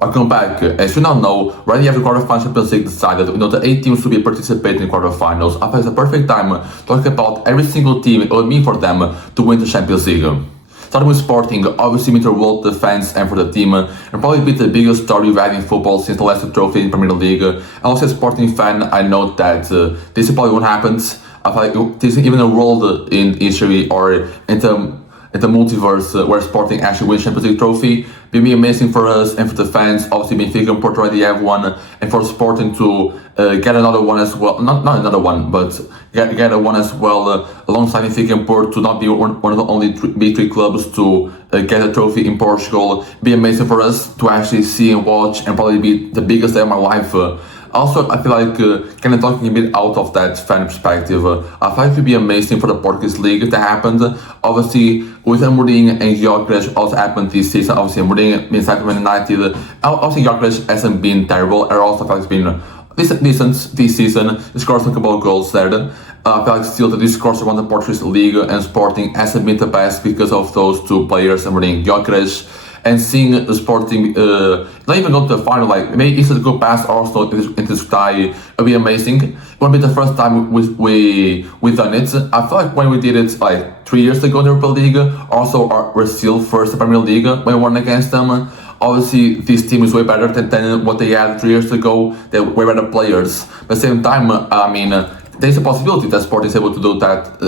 Welcome back. As you now know, right after quarterfinals Champions League decided, the 8 teams to be participating in quarterfinals. I think it's a perfect time to talk about every single team it would mean for them to win the Champions League. Starting with Sporting, obviously mean the world the fans and for the team, and probably be the biggest story we've had in football since the last trophy in Premier League. And also as a Sporting fan, I know that this is probably what happens. I feel like this is even a world in history or in the multiverse where Sporting actually wins Champions League trophy. It'd be amazing for us and for the fans. Obviously, Benfica and Porto already have one, and for Sporting to get another one as well. Not another one, but get a one as well alongside Benfica and Porto to not be one of the only big three clubs to get a trophy in Portugal. It'd be amazing for us to actually see and watch, and probably be the biggest day of my life. Also, I feel like, kind of talking a bit out of that fan perspective, I feel like it would be amazing for the Portuguese League if that happened. Obviously, with Amorim and Gyökeres also happened this season. Obviously, Amorim being signed to Man United. Obviously, Gyökeres hasn't been terrible. I also feel like it's been decent this season. He scored a couple of goals there. I feel like still that this scores around the Portuguese League and Sporting hasn't been the best because of those two players, Amorim and Gyökeres. And seeing the Sporting not even go to the final, like maybe if it go past Arsenal into Sky, it would be amazing. It won't be the first time we've done it. I feel like when we did it like 3 years ago in the Europa League, also we're still first in the Premier League when we won against them. Obviously, this team is way better than what they had 3 years ago. They're way better players. But at the same time, I mean, there's a possibility that Sporting is able to do that,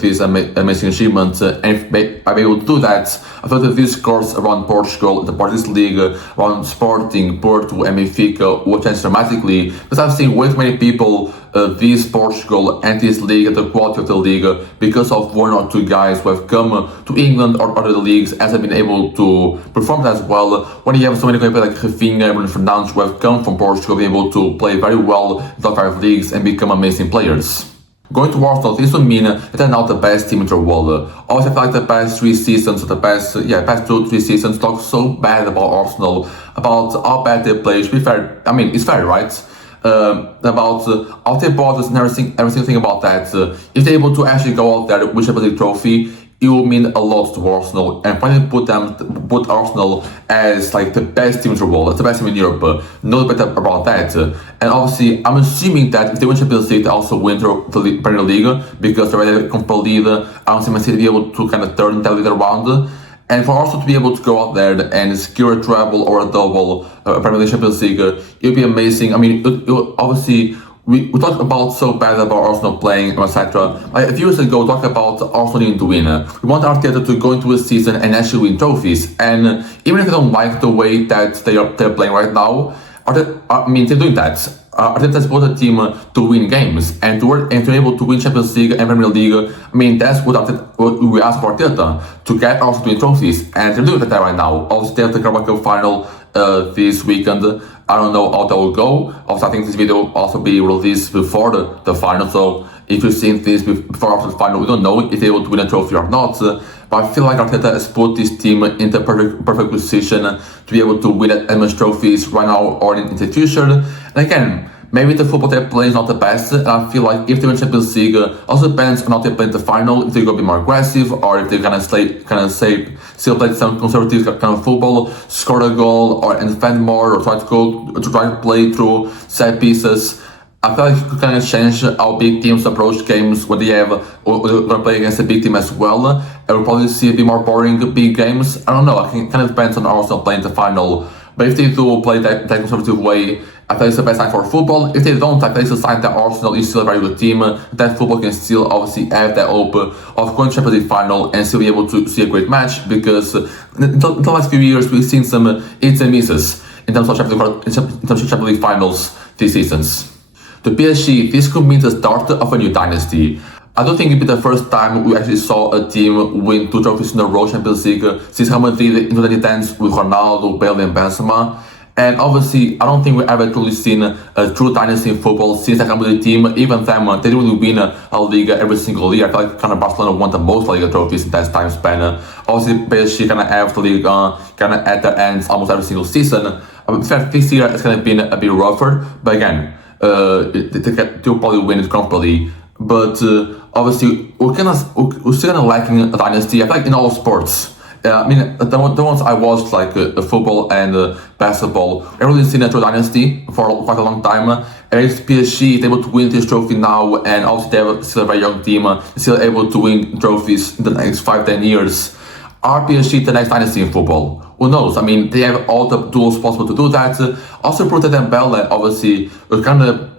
this amazing achievement, and if I'm able to do that, I thought that these scores around Portugal, the Portuguese League, around Sporting, Porto, and Benfica will change dramatically, because I've seen way too many people this Portugal and this league, the quality of the league, because of one or two guys who have come to England or other leagues and have been able to perform as well. When you have so many players like Rafinha and Fernandes who have come from Portugal, being able to play very well in top 5 leagues and become amazing players. Going to Arsenal, this would mean that they're now the best team in the world. Also, I feel like the past 3 seasons, or the past 2-3 seasons, talk so bad about Arsenal, about how bad they play. To be fair, I mean, it's fair, right? About how they bought us and everything about that. If they're able to actually go out there with a Champions League trophy, it will mean a lot to Arsenal, and finally put Arsenal as like the best team in the world, the best team in Europe. No better about that. And obviously, I'm assuming that if they win Champions League, they also win the Premier League, because they're already comfortable lead. I don't see Man City be able to kind of turn that lead around. And for Arsenal to be able to go out there and secure a treble or a double Premier League Champions League, it would be amazing. I mean, obviously, we talk about so bad about Arsenal playing, etc. Like a few years ago, we talked about Arsenal needing to win. We want Arteta to go into a season and actually win trophies. And even if I don't like the way that they're playing right now, they're doing that. Arteta supposed a team to win games and to be able to win Champions League and Premier League. I mean, that's what we asked for Arteta, to get Arsenal to win trophies, and they're doing that right now. Obviously, they have the Carabao Cup final this weekend. I don't know how that will go. Also, I think this video will also be released before the final. So if you've seen this before after the final, we don't know if they're able to win a trophy or not. But I feel like Arteta has put this team in the perfect position to be able to win as much trophies right now or in the future. And again, maybe the football they play is not the best. And I feel like if they win Champions League, also depends on how they play in the final. If they're going to be more aggressive, or if they're going to still play some conservative kind of football, score a goal, and defend more, or try to play through set pieces. I feel like it could kind of change how big teams approach games when they're going to play against a big team as well. And we'll probably see a bit more boring big games. I don't know. I think it kind of depends on Arsenal playing the final. But if they do play that conservative way, I think it's the best sign for football. If they don't, I think it's a sign that Arsenal is still a very good team. That football can still obviously have that hope of going to Champions League final and still be able to see a great match, because in the last few years we've seen some hits and misses in terms of Champions League finals these seasons. The PSG, this could mean the start of a new dynasty. I don't think it'd be the first time we actually saw a team win 2 trophies in a row Champions League since Real Madrid in the 2010s with Ronaldo, Bale, and Benzema. And obviously, I don't think we've ever truly seen a true dynasty in football since the Real Madrid team. Even them, they didn't really win a Liga every single year. I feel like kind of Barcelona won the most Liga trophies in that time span. Obviously, PSG kind of have the Liga kind of at the ends almost every single season. In fact, this year it's kind of been a bit rougher, but again, they'll probably win it comfortably. But obviously, we're still kind of lacking a dynasty. I feel like in all sports, I mean, the ones I watched, like football and basketball, I really seen a true dynasty for quite a long time. And it's PSG is able to win this trophy now, and also they have still a very young team, still able to win trophies in the next 5-10 years. Are PSG the next dynasty in football? Who knows? I mean, they have all the tools possible to do that. Also, proved that Dembele, obviously, kind of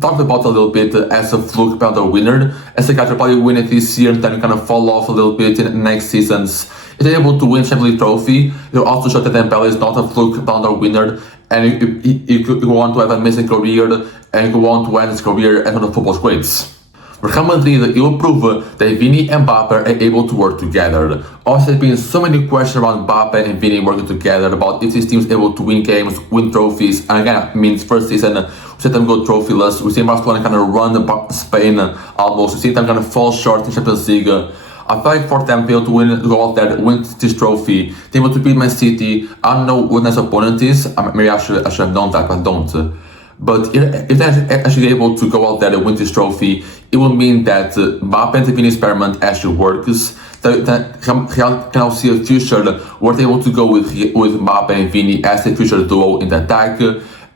talked about a little bit as a fluke Ballon d'Or winner, as a guy to probably win it this year, then kind of fall off a little bit in the next seasons. If they're able to win Champions League trophy, it'll also show that Dembele is not a fluke Ballon d'Or winner, and you could want to have an amazing career, and you could want to end his career as one of football's greats. For Real Madrid, it will prove that Vini and Mbappe are able to work together. Also, there's been so many questions around Mbappe and Vini working together about if this team is able to win games, win trophies. And again, I mean, first season, we see them go trophyless. We see Barcelona kind of run Spain almost. We see them kind of fall short in Champions League. I feel like for them to be able to win, go out there, win this trophy, to be able to beat Man City. I don't know what their opponent is. Maybe I should have known that, but I don't. But if they're actually able to go out there and win this trophy, it will mean that Mbappe and the Vini experiment actually works. That can also see a future where they're able to go with Mbappe and Vini as the future duo in the attack.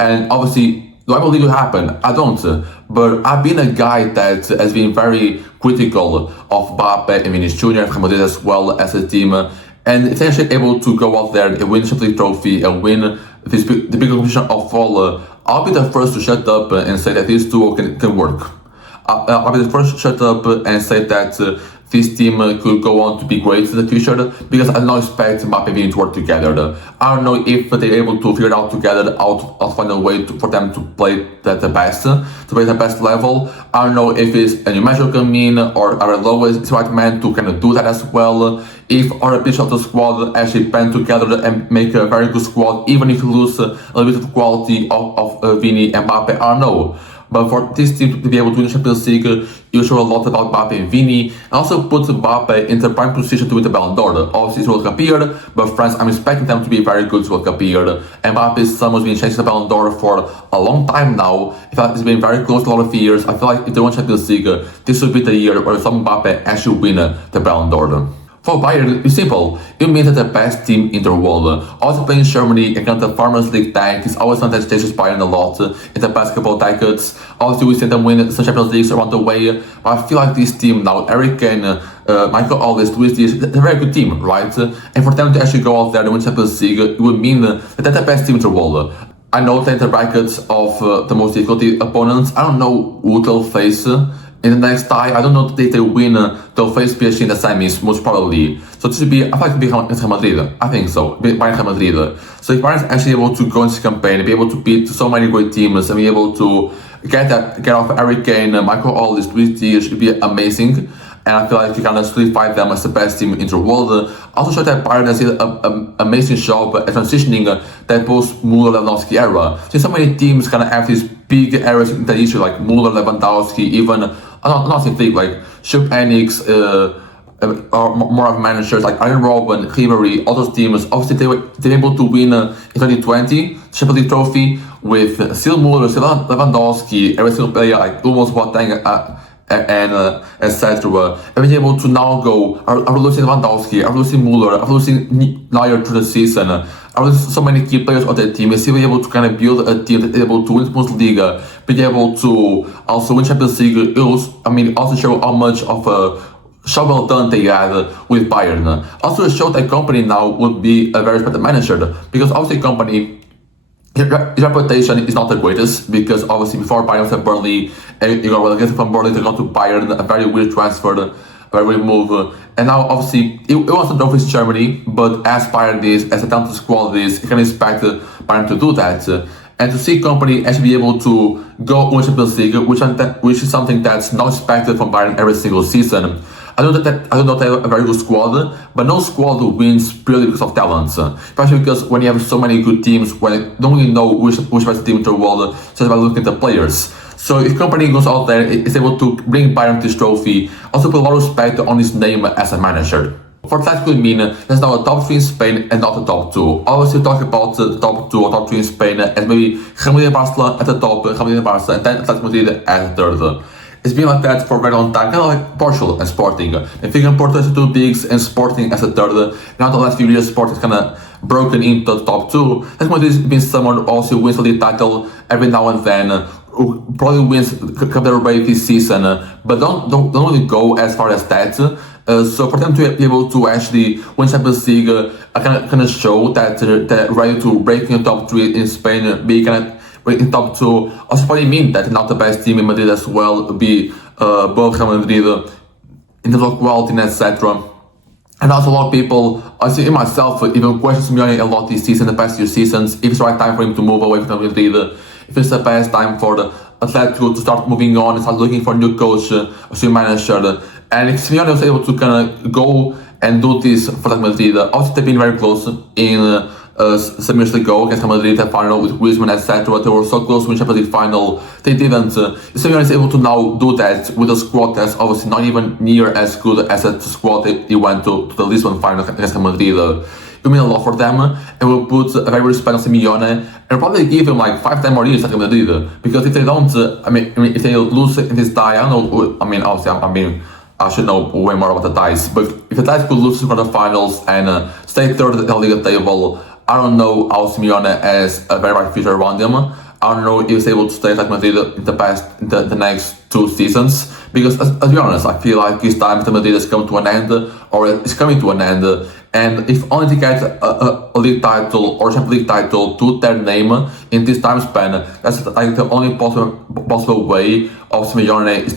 And obviously, do I believe it will happen? I don't. But I've been a guy that has been very critical of Mbappe and Vinicius Jr. and Madrid as well as a team. And it's actually able to go out there and win the Champions League trophy and win the big competition of all. I'll be the first to shut up and say that this duo can work. I'll be the first to shut up and say that this team could go on to be great in the future, because I don't expect Mbappe and Vini to work together. I don't know if they're able to figure it out together, I'll find a way for them to play the best level. I don't know if it's a new manager come in or Areloa is the right man to kind of do that as well. If our pitch of the squad actually band together and make a very good squad, even if you lose a little bit of quality of Vini and Mbappe, I don't know. But for this team to be able to win the Champions League, you show a lot about Mbappe and Vini, and also put Mbappe in the prime position to win the Ballon d'Or. Obviously, it's World Cup year, but friends, I'm expecting them to be very good World Cup year. Mbappe is someone who's been chasing the Ballon d'Or for a long time now. In fact, it's been very close to a lot of years. I feel like if they win Champions League, this would be the year where some Mbappe actually win the Ballon d'Or. For Bayern, it's simple. It means that the best team in the world. Also playing Germany against the Farmers League tank is always something that stages Bayern a lot in the basketball decades. Also, we see them win some Champions Leagues around the way. But I feel like this team now, Eric Kane, Michael Ollis, Luis Diaz, they're a very good team, right? And for them to actually go out there and win Champions League, it would mean that they're the best team in the world. I know that the brackets of the most difficult opponents, I don't know who they'll face in the next tie. I don't know if they win, they'll face PSG in the semis, most probably. So this would be, I feel like it would be Real Madrid. I think so, Bayern Real Madrid. So if Bayern is actually able to go into this campaign, be able to beat so many great teams, and be able to get off Eric Kane, Michael Ollis, Luis Diaz, should be amazing. And I feel like you can solidify them as the best team in the world. Also show that Bayern has did an amazing job at transitioning that post-Müller-Lewandowski era. Since so many teams kind of have these big eras in the issue, like Müller, Lewandowski, even not think like Jupp Heynckes, or more of managers like Arjen Robben, Ribéry, all those teams. Obviously, they were able to win in 2020 Champions League trophy with still Müller, still Lewandowski, every single player like almost Boateng and etc. And being able to now go, are losing Lewandowski, are losing Müller, are losing Neuer through the season, are losing so many key players of the team, and still be able to kind of build a team that's able to win Bundesliga, be able to also win Champions League. Also show how much of a job well done they had with Bayern. Also show that company now would be a very respected manager, because obviously company, his reputation is not the greatest, because obviously before Bayern was at Burnley, and you got relegated from Burnley to go to Bayern, a very weird transfer, a very weird move. And now obviously it wasn't trophies in Germany, but as Bayern is, as a talented squad is, you can expect Bayern to do that. And to see company actually be able to go win Champions League, which is something that's not expected from Bayern every single season. I know that they have a very good squad, but no squad wins purely because of talents. Especially because when you have so many good teams, when you don't really know which best team in the world, just by looking at the players. So if company goes out there, is able to bring Bayern this trophy, also put a lot of respect on his name as a manager. For that could mean there's now a top 3 in Spain and not a top 2. Obviously talk about the top 2 or top 3 in Spain as maybe Real Madrid and Barcelona at the top, Real Madrid and Barcelona, and then Atletico Madrid at the third. It's been like that for a very long time, kind of like Portugal and Sporting. I think Porto as the two bigs and Sporting as a third. Now the last few years, Sporting is kind of broken into the top two. That's why there's been someone who also wins the league title every now and then, who probably wins Cup del Rey this season, but don't really go as far as that. So for them to be able to actually win Champions League, kind of show that they're ready to break in the top three in Spain, be kind of in top two. Also probably mean that not the best team in Madrid as well, be above Real Madrid in terms of quality and etc. And also a lot of people, I see in myself, even question Simeone a lot this season, the past few seasons, if it's the right time for him to move away from Madrid, if it's the best time for the Atletico to start moving on and start looking for a new coach, a new manager. And if Simeone was able to kind of go and do this for Atletico Madrid, also they've been very close in some years ago against Real Madrid, the final with Griezmann, etc. They were so close to win Champions League final. They didn't. Simeone is able to now do that with a squad that's obviously not even near as good as the squad he went to the Lisbon final against Real Madrid. It will mean a lot for them, and will put a very respect on Simeone, and probably give him like 5-10 more years at Real Madrid. Because if they don't, if they lose in this tie, I don't know. Obviously, I should know way more about the ties. But if the ties could lose in the finals and stay third at the Liga table, I don't know how Simeone has a very bright future around him. I don't know if he's able to stay at Madrid in the next 2 seasons. Because, as be honest, I feel like his time at Madrid has come to an end, or is coming to an end. And if only to get a league title or Champions League title to their name in this time span, that's like the only possible way of Simeone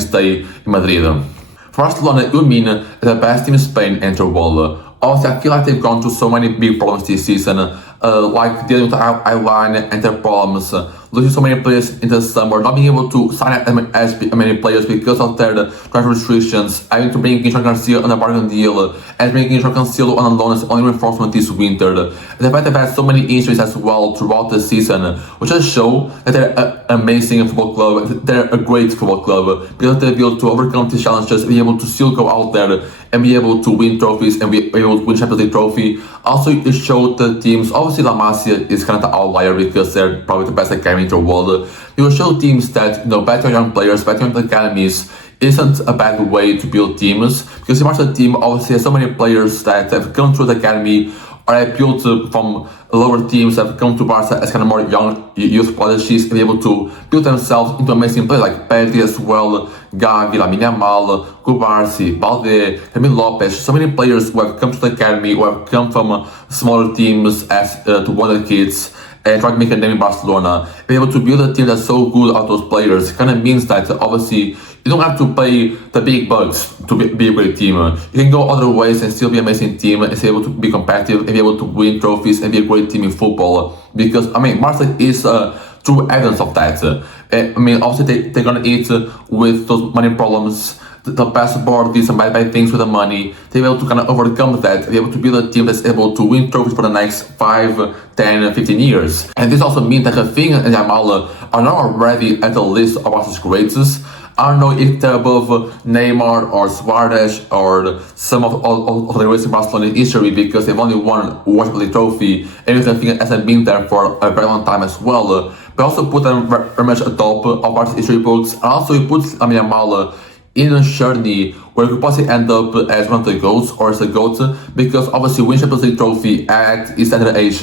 stay in Madrid. For Barcelona, it would mean the best team in Spain enter world. Also, I feel like they've gone through so many big problems this season, like dealing with the I-line and their problems, losing so many players in the summer, not being able to sign as many players because of their transfer restrictions, having to bring in João Garcia on a bargain deal, and bringing in João Cancelo on a loan as only reinforcement this winter. The fact they've had so many injuries as well throughout the season, which just show that they're an amazing football club, they're a great football club, because they're able to overcome these challenges, be able to still go out there and be able to win trophies and be able to win Champions League trophy. Also, it showed the teams, obviously La Masia is kind of the outlier because they're probably the best academy in the world. It will show teams that, better young players, better young academies isn't a bad way to build teams, because the Barca team obviously has so many players that have come through the academy or have built from lower teams that have come to Barca as kind of more young youth prodigies and be able to build themselves into amazing players like Pedri as well, Gavi, Lamine Yamal, Cubarsí, Balde, Fermin Lopez. So many players who have come to the academy, who have come from smaller teams as to wonder kids and try to make a name in Barcelona. Be able to build a team that's so good out of those players kind of means that obviously you don't have to pay the big bucks to be a great team. You can go other ways and still be an amazing team and still able to be competitive and be able to win trophies and be a great team in football. Because, Barca is true evidence of that. Obviously they're gonna eat with those money problems. The passport did some bad things with the money. They're able to kind of overcome that, be able to build a team that's able to win trophies for the next 5, 10, 15 years. And this also means that Rafinha and Yamal are not already at the list of Barca's greatest. I don't know if they're above Neymar or Suarez or some of the greats in Barcelona history, because they've only won one Champions League trophy, and Rafinha hasn't been there for a very long time as well. But also put them very much atop of Barca's history books, and also it puts Yamal in a journey where he could possibly end up as one of the GOATs or as a GOAT, because obviously winning Champions League trophy at his tender age,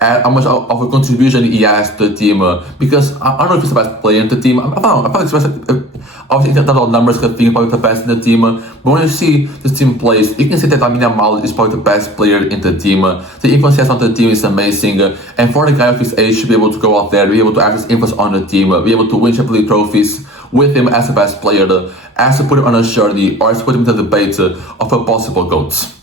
and how much of a contribution he has to the team, because I don't know if he's the best player in the team. I probably express obviously not all numbers can think probably the best in the team, but when you see this team plays, you can see that Lamine Yamal is probably the best player in the team. The influence he has on the team is amazing, and for the guy of his age to be able to go out there, be able to have his influence on the team, be able to win Champions League trophies with him as the best player, as to put him on a journey, or as to put him in the debate of a possible GOAT.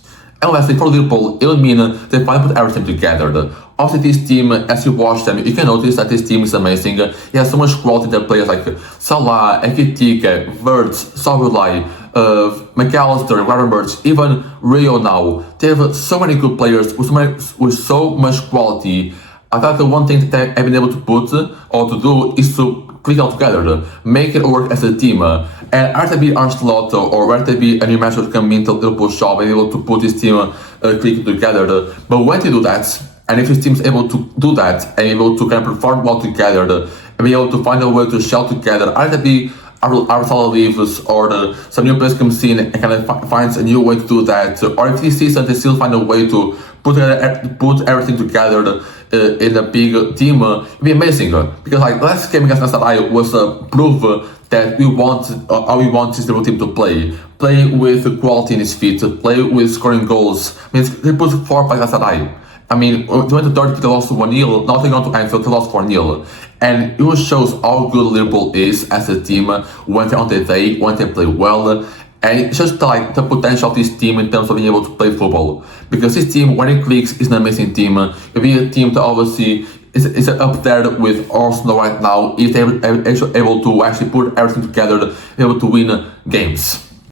And lastly, for Liverpool, it will mean they finally put everything together. Obviously, this team, as you watch them, you can notice that this team is amazing. He has so much quality in their players like Salah, Ekitike, Wirtz, Sabulai, McAllister, Gravenberch, even Rio now. They have so many good players with so much quality. I thought the one thing that they have been able to put or to do is to click all together, make it work as a team. And whether it be Ancelotti or whether it be a new manager to come into Liverpool's shop and able to put this team clicking together. But when they do that, and if this team is able to do that and able to kind of perform well together and be able to find a way to shout together, either be Arsenal leaves or some new players comes in and kind of finds a new way to do that, or if this season they still find a way to put everything together in a big team, it'd be amazing. Because like last game against Galatasaray was proof that we want how we want this Liverpool team to play with quality in his feet, play with scoring goals. I mean, they put 4 by Galatasaray. I mean, they went to third, they lost 1-0. Now they gone to Anfield, they lost 4-0. And it shows how good Liverpool is as a team when they're on their day, when they play well. And it's just like the potential of this team in terms of being able to play football. Because this team, when it clicks, is an amazing team. It'll be a team that obviously is up there with Arsenal right now if they're able to actually put everything together, able to win games.